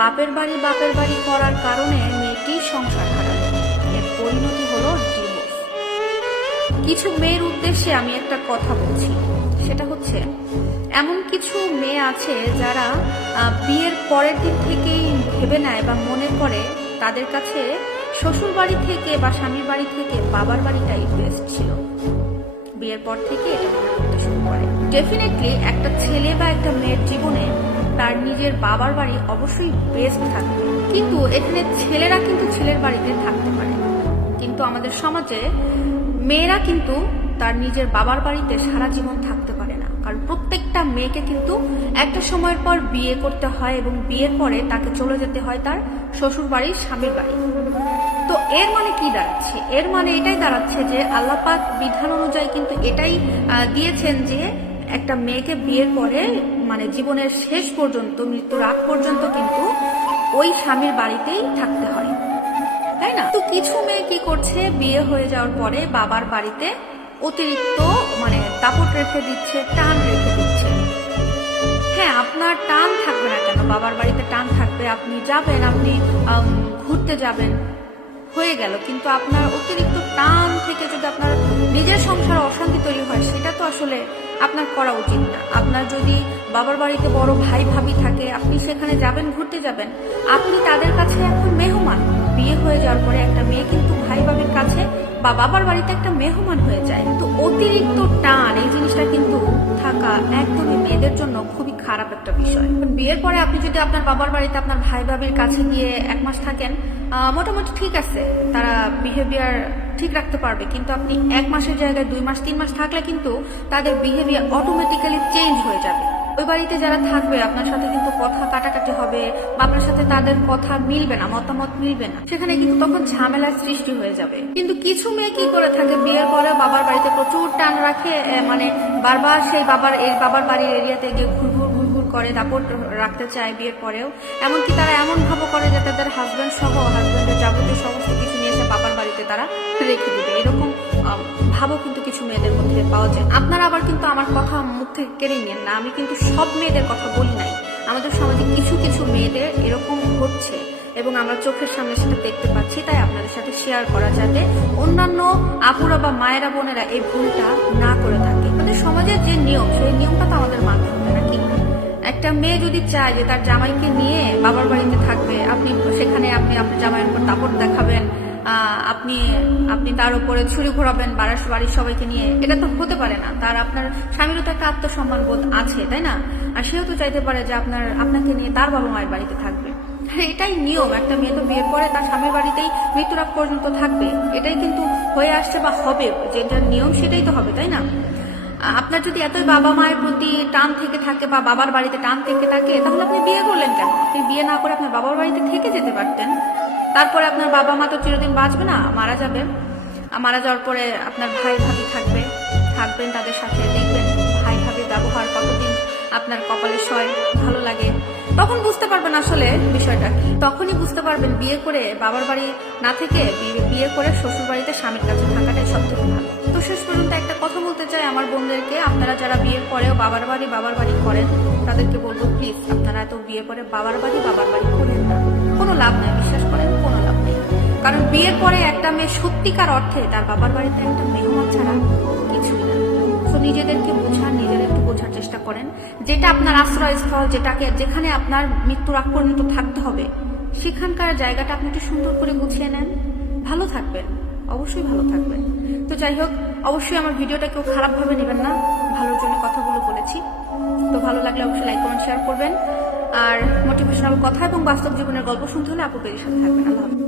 বাপের বাড়ি করার কারণে মেয়েটি সংসার হারালো। এর পরিণতি হলো ডিভোর্স। কিছু মেয়ের উদ্দেশ্যে আমি একটা কথা বলছি, সেটা হচ্ছে এমন কিছু মেয়ে আছে যারা বিয়ের পরের দিন থেকেই ভেবে নেয় বা মনে করে তাদের কাছে শ্বশুর বাড়ি থেকে বা স্বামীর বাড়ি থেকে বাবার বাড়িটাই বেস্ট ছিল। বিয়ের পর থেকে এটা মনে করতে শুরু করে। ডেফিনেটলি একটা ছেলে বা একটা মেয়ের জীবনে তার নিজের বাবার বাড়ি অবশ্যই বেস্ট থাকবে, কিন্তু এখানে ছেলেরা কিন্তু ছেলের বাড়িতে থাকতে পারে, কিন্তু আমাদের সমাজে মেয়েরা কিন্তু তার নিজের বাবার বাড়িতে সারা জীবন থাকতে পারে না। কারণ প্রত্যেকটা মেয়েকে কিন্তু একটা সময়ের পর বিয়ে করতে হয় এবং বিয়ের পরে তাকে চলে যেতে হয় তার শ্বশুর বাড়ি স্বামীর বাড়ি। তো এর মানে কি দাঁড়াচ্ছে? এর মানে এটাই দাঁড়াচ্ছে যে আল্লাহ পাক বিধান অনুযায়ী কিন্তু এটাই দিয়েছেন যে একটা মেয়েকে বিয়ের পরে মানে জীবনের শেষ পর্যন্ত, মৃত্যুর আগ পর্যন্ত কিন্তু ওই স্বামীর বাড়িতেই থাকতে হয়, তাই না? তো কিছু মেয়ে কি করছে, বিয়ে হয়ে যাওয়ার পরে বাবার বাড়িতে অতিরিক্ত মানে দাপট রেখে দিচ্ছে, টান রেখে দিচ্ছে। হ্যাঁ, আপনার টান থাকবে না কেন? বাবার বাড়িতে টান থাকবে, আপনি যাবেন, আপনি ঘুরতে যাবেন, হয়ে গেল। কিন্তু আপনার অতিরিক্ত টান থেকে যদি আপনার নিজের সংসারে অশান্তি তৈরি হয়, সেটা তো আসলে আপনার করা উচিত না। আপনার যদি বাবার বাড়িতে বড় ভাই ভাবি থাকে, আপনি সেখানে যাবেন, ঘুরতে যাবেন, আপনি তাদের কাছে এখন মেহমান। বিয়ে হয়ে যাওয়ার পরে একটা মেয়ে কিন্তু ভাই ভাবির কাছে বা বাবার বাড়িতে একটা মেহমান হয়ে যায়। তো অতিরিক্ত টান, এই জিনিসটা কিন্তু থাকা একদমই মেয়েদের জন্য খুবই খারাপ একটা বিষয়। বিয়ের পরে আপনি যদি আপনার বাবার বাড়িতে আপনার ভাই ভাবির কাছে গিয়ে 1 মাস থাকেন, মোটামুটি ঠিক আছে, তারা বিহেভিয়ার ঠিক রাখতে পারবে। কিন্তু আপনি 1 মাসের জায়গায় 2 মাস 3 মাস থাকলে কিন্তু তাদের বিহেভিয়ার অটোমেটিক্যালি চেঞ্জ হয়ে যাবে। ওই বাড়িতে যারা থাকবে আপনার সাথে কিন্তু কথা কাটাকাটি হবে বা আপনার সাথে তাদের কথা মিলবে না, মতামত মিলবে না, সেখানে কিন্তু তখন ঝামেলার সৃষ্টি হয়ে যাবে। কিন্তু কিছু মেয়ে কি করে থাকে, বিয়ের পরে বাবার বাড়িতে প্রচুর টান রাখে, মানে বারবার সেই বাবার বাড়ির এরিয়াতে গিয়ে ঘুরঘুর করে, দাপট রাখতে চায় বিয়ের পরেও। এমনকি তারা এমন ভাবও করে যে তাদের হাজব্যান্ড সহ হাজব্যান্ডের যাবতীয় সমস্ত কিছু নিয়ে এসে বাবার বাড়িতে তারা রেখে দিবে। এরকম ভাবও কিন্তু কিছু মেয়েদের মধ্যে পাওয়া যায়। আপনারা আবার কিন্তু আমার কথা মুখ থেকে কেড়ে নিন না, আমি কিন্তু সব মেয়েদের কথা বলি নাই। আমাদের সমাজে কিছু কিছু মেয়েদের এরকম হচ্ছে এবং আমরা চোখের সামনে সেটা দেখতে পাচ্ছি, তাই আপনাদের সাথে শেয়ার করা, যাতে অন্যান্য আপুরা বা মায়েরা বোনেরা এই ভুলটা না করে থাকে। আমাদের সমাজের যে নিয়ম, সেই নিয়মটা তো আমাদের মানতে হবে নাকি? একটা মেয়ে যদি চায় যে তার জামাইকে নিয়ে বাবার বাড়িতে থাকবে, আপনি সেখানে আপনার জামাইয়ের উপর দাপট দেখাবেন, আপনি তার উপরে ছুরি ঘোরাবেন বাড়ির সবাইকে নিয়ে, এটা তো হতে পারে না। তার আপনার স্বামীরও তো একটা আত্মসম্মান বোধ আছে, তাই না? আর সেও তো চাইতে পারে যে আপনাকে নিয়ে তার বাবা মায়ের বাড়িতে থাকবে। এটাই নিয়ম। একটা মেয়ে তো বিয়ের পরে তার স্বামীর বাড়িতেই মৃত্যুর আগ পর্যন্ত থাকবে, এটাই কিন্তু হয়ে আসছে বা হবে, যেটা নিয়ম সেটাই তো হবে, তাই না? আপনার যদি এতই বাবা মায়ের প্রতি টান থেকে থাকে বা বাবার বাড়িতে টান থেকে থাকে, তাহলে আপনি বিয়ে করলেন কেন? আপনি বিয়ে না করে আপনার বাবার বাড়িতে থেকে যেতে পারতেন। তারপরে আপনার বাবা মা তো চিরদিন বাঁচবে না, মারা যাবে। মারা যাওয়ার পরে আপনার ভাই ভাবি থাকবেন তাদের সাথে, দেখবেন ভাই ভাবির ব্যবহার কতদিন আপনার কপালে সয়, ভালো লাগে। তখন বুঝতে পারবেন আসলে বিষয়টা কি। তখনই বুঝতে পারবেন বিয়ে করে বাবার বাড়ি না থেকে বিয়ে করে শ্বশুর বাড়িতে স্বামীর কাছে থাকাটাই সব থেকে ভালো। তো শেষ পর্যন্ত একটা কথা বলতে চাই আমার বোনদেরকে, আপনারা যারা বিয়ের পরেও বাবার বাড়ি করেন, তাদেরকে বলবো প্লিজ আপনারা তো বিয়ে পরে বাবার বাড়ি করেন না, কোনো লাভ নেই, বিশ্বাস করেন, কোনো লাভ নেই। কারণ বিয়ের পরে একটা মেয়ে সত্যিকার অর্থে তার বাবার বাড়িতে একটা মেহমান ছাড়া কিছুই না। তো নিজেদেরকে বোঝার চেষ্টা করেন, যেটা আপনার আশ্রয়স্থল, যেখানে আপনার মৃত্যুর আগ পর্যন্ত থাকতে হবে, সেখানকার জায়গাটা আপনি একটু সুন্দর করে গুছিয়ে নেন, ভালো থাকবেন, অবশ্যই ভালো থাকবেন। তো যাই হোক, অবশ্যই আমার ভিডিওটা কেউ খারাপভাবে নেবেন না, ভালোর জন্য কথাগুলো বলেছি। তো ভালো লাগলে অবশ্যই লাইক কমেন্ট শেয়ার করবেন। আর মোটিভেশনাল কথা এবং বাস্তব জীবনের গল্প শুনতে হলে আপু পেরির সাথে থাকবেন। আল্লাহ হাফেজ।